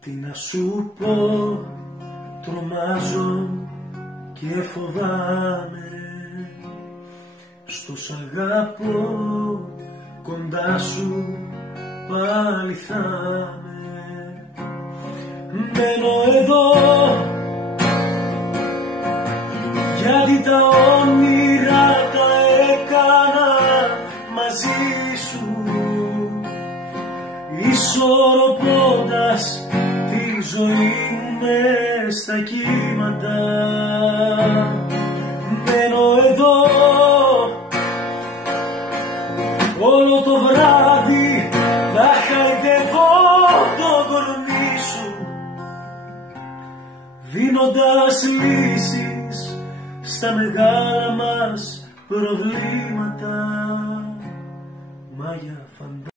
Τι να σου πω, τρομάζω και φοβάμαι. Στο σ' αγαπώ, κοντά σου πάλι θα είμαι. Μένω εδώ, γιατί τα όνειρα τα έκανα μαζί σου, ισορροπώντας τη ζωή μου μες στα κύματα. Μένω εδώ όλο το βράδυ, θα χαϊδεύω το κορμί σου, δίνοντας λύσεις στα μεγάλα μας προβλήματα. Μάγια φαντάζομαι.